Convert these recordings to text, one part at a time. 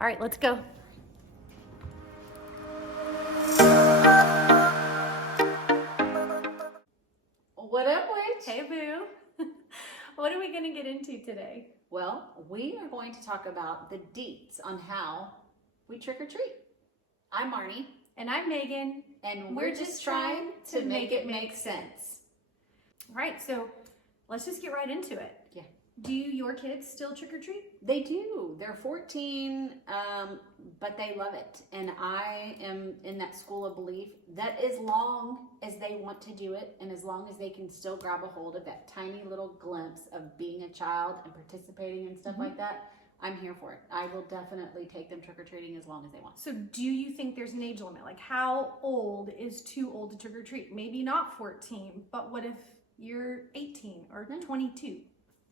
All right, let's go. What up, witch? Hey, boo. What are we going to get into today? Well, we are going to talk about the deets on how we trick or treat. I'm Marnie. And I'm Megan. And we're just trying to make it make sense. All right, so let's just get right into it. Yeah. Do your kids still trick or treat? They do. They're 14, but they love it. And I am in that school of belief that as long as they want to do it and as long as they can still grab a hold of that tiny little glimpse of being a child and participating and stuff like that, I'm here for it. I will definitely take them trick-or-treating as long as they want. So do you think there's an age limit? Like, how old is too old to trick or treat? Maybe not 14, but what if you're 18 or 22?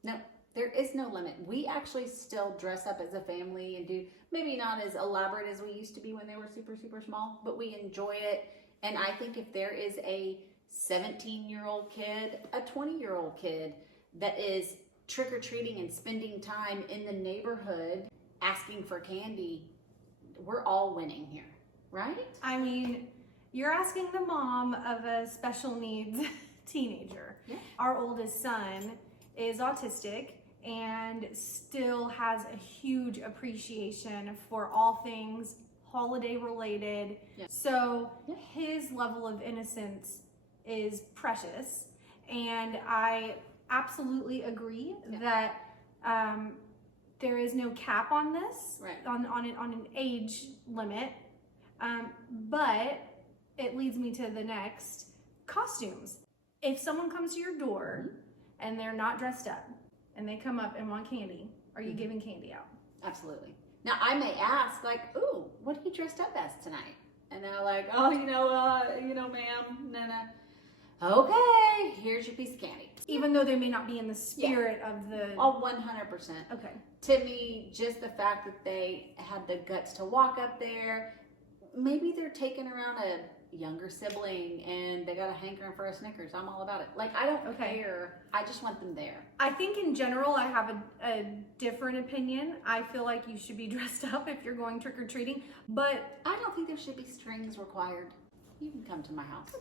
No. There is no limit. We actually still dress up as a family and do maybe not as elaborate as we used to be when they were super, super small, but we enjoy it. And I think if there is a 17-year-old kid, a 20-year-old kid that is trick-or-treating and spending time in the neighborhood asking for candy, we're all winning here, right? I mean, you're asking the mom of a special needs teenager. Yeah. Our oldest son is autistic and still has a huge appreciation for all things holiday related. Yeah. So his level of innocence is precious, and I absolutely agree that there is no cap on this, on an age limit, but it leads me to the next: costumes. If someone comes to your door and they're not dressed up and they come up and want candy, are you giving candy out? Absolutely. Now I may ask, like, "Ooh, what are you dressed up as tonight?" And they're like, "Oh, ma'am, no. Okay, here's your piece of candy." Even though they may not be in the spirit of the... Oh, 100%. Okay. To me, just the fact that they had the guts to walk up there, maybe they're taking around a younger sibling and they got a hankering for a Snickers. I'm all about it. Like, I don't care. I just want them there. I think in general, I have a different opinion. I feel like you should be dressed up if you're going trick-or-treating, but I don't think there should be strings required. You can come to my house.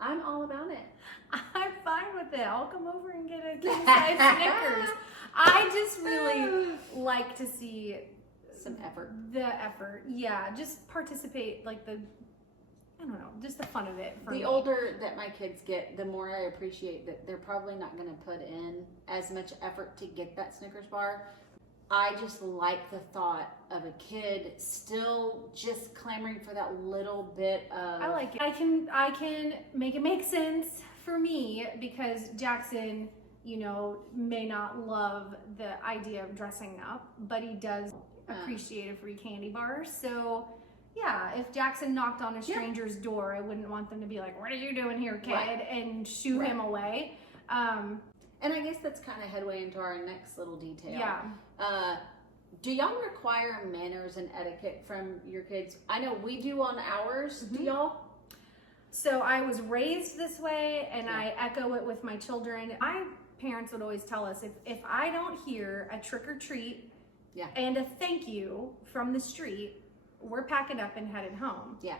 I'm all about it. I'm fine with it. I'll come over and get a king-size Snickers. I just really like to see some effort. The effort. Yeah, just participate, like I don't know, just the fun of it for me. The older that my kids get, the more I appreciate that they're probably not going to put in as much effort to get that Snickers bar. I just like the thought of a kid still just clamoring for that little bit of... I like it. I can make it make sense for me because Jackson, may not love the idea of dressing up, but he does appreciate a free candy bar. So... yeah, if Jackson knocked on a stranger's door, I wouldn't want them to be like, "What are you doing here, kid?" and shoo him away. And I guess that's kind of headway into our next little detail. Yeah. Do y'all require manners and etiquette from your kids? I know we do on ours. Do y'all? So I was raised this way, and I echo it with my children. My parents would always tell us, if I don't hear a trick or treat and a thank you from the street, we're packing up and headed home. Yeah.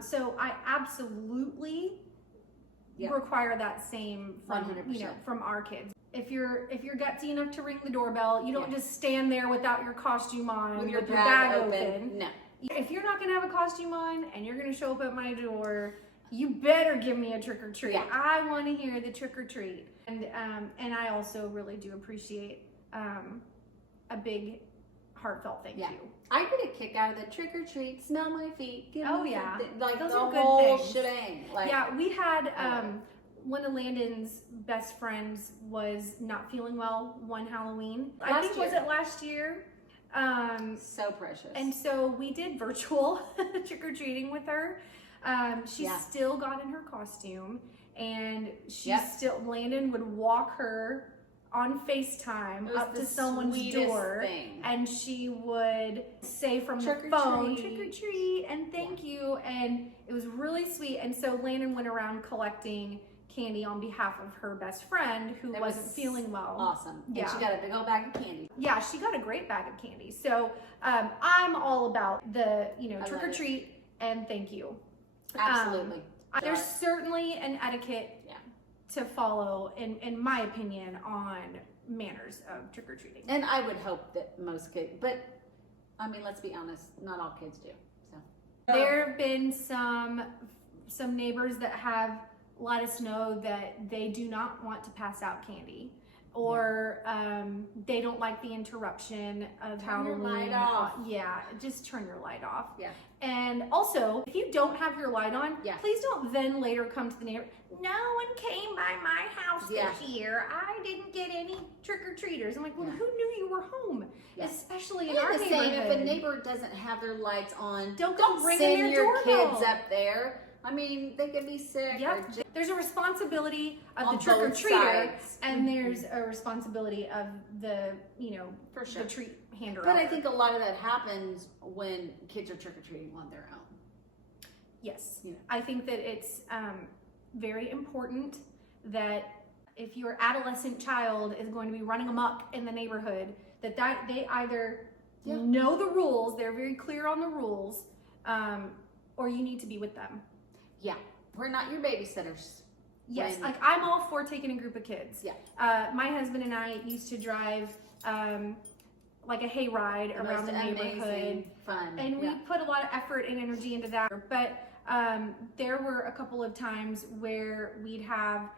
So I absolutely require that same from 100%. From our kids. If you're gutsy enough to ring the doorbell, you don't just stand there without your costume on with your bag open. No. If you're not gonna have a costume on and you're gonna show up at my door, you better give me a trick or treat. Yeah. I want to hear the trick or treat. And I also really do appreciate a big heartfelt thank you. I get a kick out of the trick or treat, smell my feet, give me like those the are good whole things. shebang. Like, we had one of Landon's best friends was not feeling well one Halloween. Was it last year? So precious. And so we did virtual trick or treating with her. She still got in her costume, and Landon would walk her on FaceTime up to someone's door, and she would say from the phone, "Trick or treat," and thank you, and it was really sweet. And so Landon went around collecting candy on behalf of her best friend who That wasn't was feeling well. Awesome. Yeah. And she got a big old bag of candy. Yeah, she got a great bag of candy. So I'm all about the, I trick or love it. treat and thank you. Absolutely. There's certainly an etiquette Yeah. to follow, in my opinion, on manners of trick or treating. And I would hope that most kids, but I mean, let's be honest, not all kids do. So There have been some neighbors that have let us know that they do not want to pass out candy, or they don't like the interruption of Turn your Halloween. light off. Yeah, just turn your light off. Yeah. And also, if you don't have your light on, Yeah. please don't then later come to the neighbor. No one came by my house Yeah. this year. I didn't get any trick-or-treaters. I'm like, well, Yeah. who knew you were home? Yeah. Especially in And our the neighborhood. same, if a neighbor doesn't have their lights on, Don't go ringing send their your doorbell. kids up there. I mean, they could be sick. Yep. Or just There's a responsibility of on the trick or both treater, sides. and there's a responsibility of the, For sure. the treat hander. But I think a lot of that happens when kids are trick or treating on their own. yes, Yeah. I think that it's very important that if your adolescent child is going to be running amok in the neighborhood, that they either Yeah. know the rules, they're very clear on the rules, or you need to be with them. Yeah, we're not your babysitters. Yes, When- like I'm all for taking a group of kids. Yeah. My husband and I used to drive like a hayride The around most the neighborhood, amazing fun. and we Yeah. put a lot of effort and energy into that. But there were a couple of times where we'd have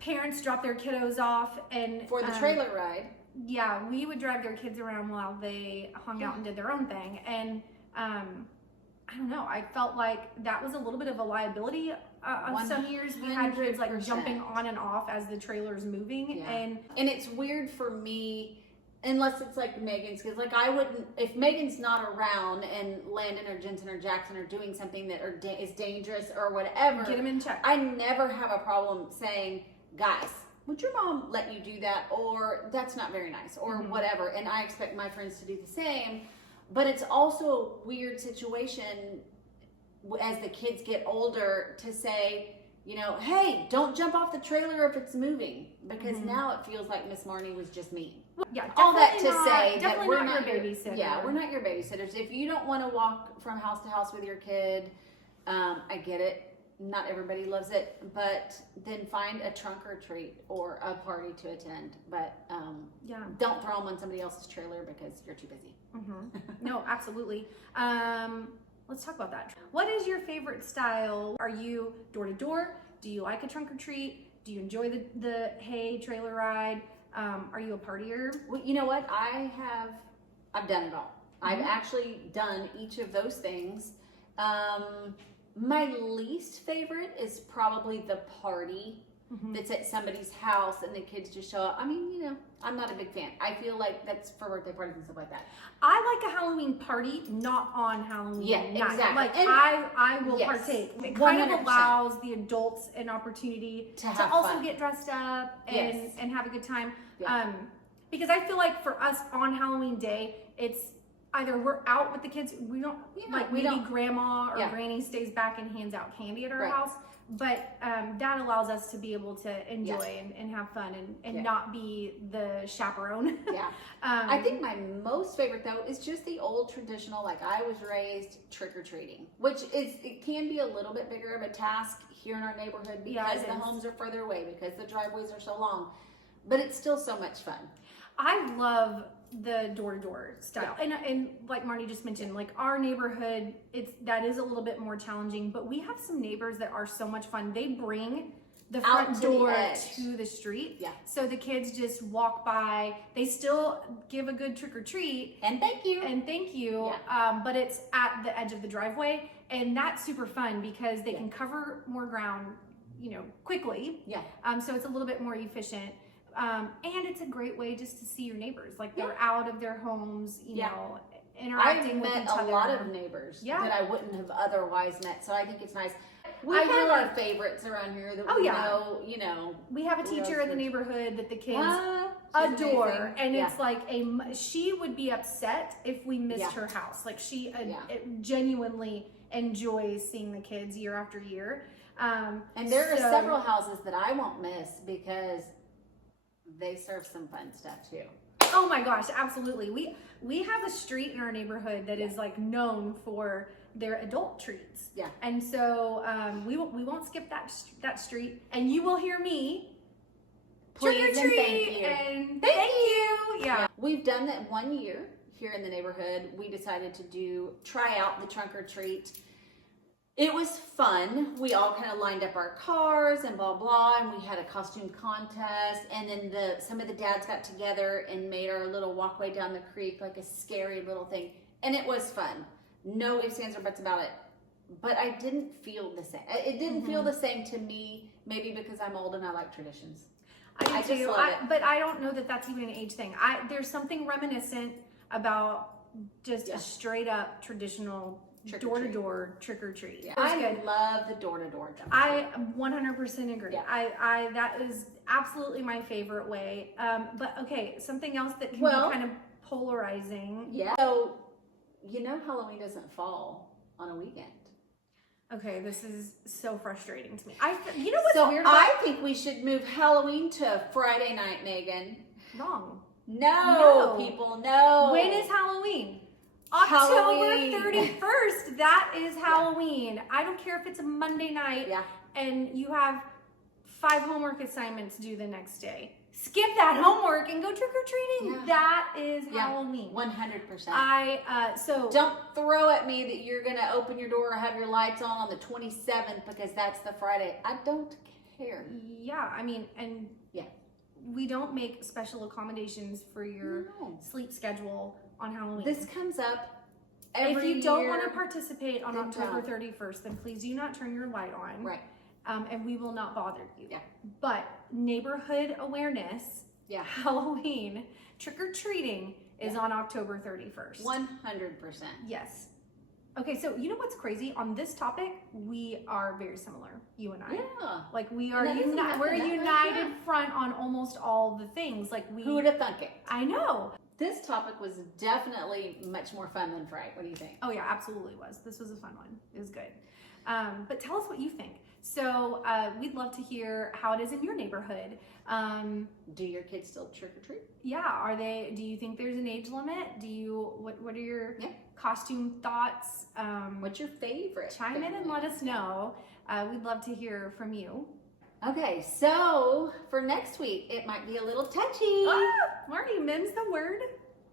parents drop their kiddos off, and For the trailer ride. yeah, we would drive their kids around while they hung out and did their own thing. And I don't know, I felt like that was a little bit of a liability. On some years we had kids like 100%. jumping on and off as the trailer's moving. Yeah. And it's weird for me, unless it's like Megan's kids. Like I wouldn't, if Megan's not around and Landon or Jensen or Jackson are doing something that is dangerous or whatever, get them in check. I never have a problem saying, guys, would your mom let you do that? Or that's not very nice, or whatever. And I expect my friends to do the same. But it's also a weird situation as the kids get older to say, hey, don't jump off the trailer if it's moving, because now it feels like Miss Marnie was just mean. Yeah, All that to definitely say that definitely we're not not your babysitter. Yeah, we're not your babysitters. If you don't want to walk from house to house with your kid, I get it. Not everybody loves it, but then find a trunk or treat or a party to attend. But Yeah. don't throw them on somebody else's trailer because you're too busy. No, absolutely. Let's talk about that. What is your favorite style? Are you door to door? Do you like a trunk or treat? Do you enjoy the hay trailer ride? Are you a partier? Well, you know what? I've done it all. I've actually done each of those things. My least favorite is probably the party that's at somebody's house and the kids just show up. I mean, I'm not a big fan. I feel like that's for birthday parties and stuff like that. I like a Halloween party, not on Halloween night. Exactly. Like And I will yes, partake. It kind of 100%. allows the adults an opportunity To have also fun. get dressed up and have a good time. Yeah. Because I feel like for us on Halloween day, it's either we're out with the kids, we don't maybe grandma or Yeah. granny stays back and hands out candy at our Right. house. But that allows us to be able to enjoy and have fun and not be the chaperone. Yeah. I think my most favorite though is just the old traditional, like I was raised trick-or-treating, which it can be a little bit bigger of a task here in our neighborhood because the homes are further away, because the driveways are so long, but it's still so much fun. I love the door-to-door style, and like Marnie just mentioned, like our neighborhood, that is a little bit more challenging, but we have some neighbors that are so much fun. They bring the Out front to the door edge. to the street, Yeah. so the kids just walk by. They still give a good trick-or-treat And thank you. but it's at the edge of the driveway, and that's super fun because they can cover more ground quickly. So it's a little bit more efficient. And it's a great way just to see your neighbors. Like they're out of their homes, interacting with I've each met other. a lot of neighbors that I wouldn't have otherwise met, so I think it's nice. We have our favorites around here that we know, We have a who else teacher in the is- neighborhood that the kids she's adore, amazing. and it's like she would be upset if we missed her house. Like she genuinely enjoys seeing the kids year after year. And there are several houses that I won't miss because they serve some fun stuff too. Oh my gosh, absolutely. We have a street in our neighborhood that is like known for their adult treats. Yeah. And so we won't skip that street, and you will hear me Please trick or and thank treat you. and thank you. Yeah. We've done that one year here in the neighborhood. We decided to try out the trunk or treat. It was fun. We all kind of lined up our cars and blah blah, and we had a costume contest. And then some of the dads got together and made our little walkway down the creek like a scary little thing, and it was fun. No ifs, ands, or buts about it. But I didn't feel the same. It didn't feel the same to me. Maybe because I'm old and I like traditions. I do just too. love it. But I don't know that that's even an age thing. There's something reminiscent about just a straight up traditional door-to-door trick-or-treat. Yeah. It was I good. love the door-to-door. I 100% agree. Yeah. I that is absolutely my favorite way. But okay, something else that can be kind of polarizing. Yeah. So, Halloween doesn't fall on a weekend. Okay, this is so frustrating to me. You know what's So weird? I think we should move Halloween to Friday night, Megan. Wrong. No, people, no. When is Halloween? October Halloween. 31st. That is Halloween. I don't care if it's a Monday night and you have 5 homework assignments due the next day. Skip that homework and go trick-or-treating. Yeah. That is Halloween. 100%. So don't throw at me that you're going to open your door or have your lights on the 27th because that's the Friday. I don't care. Yeah, I mean, and we don't make special accommodations for your sleep schedule on Halloween. This comes up every year. If you don't year. Want to participate on Then October don't. 31st, then please do not turn your light on. Right. And we will not bother you. Yeah. But neighborhood awareness, Halloween, trick-or-treating is on October 31st. 100%. Yes. Okay, so you know what's crazy? On this topic, we are very similar, you and I. Yeah. Like we are That doesn't happen we're a that much, united front on almost all the things. Like Who would have thunk it? I know. This topic was definitely much more fun than Fright. What do you think? Oh yeah, absolutely was. This was a fun one. It was good. But tell us what you think. So we'd love to hear how it is in your neighborhood. Do your kids still trick or treat? Yeah, do you think there's an age limit? What are your costume thoughts? What's your favorite? Chime in and let us know. We'd love to hear from you. Okay, so for next week, it might be a little touchy. Marty, mim's the word.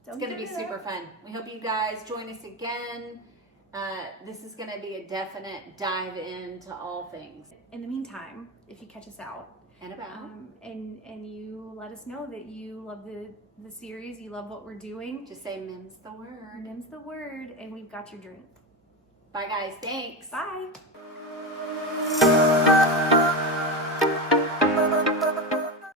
It's going to be super fun. We hope you guys join us again. This is going to be a definite dive into all things. In the meantime, if you catch us out and about, and you let us know that you love the series, you love what we're doing, just say "Mim's the word." Mim's the word, and we've got your drink. Bye, guys. Thanks. Bye.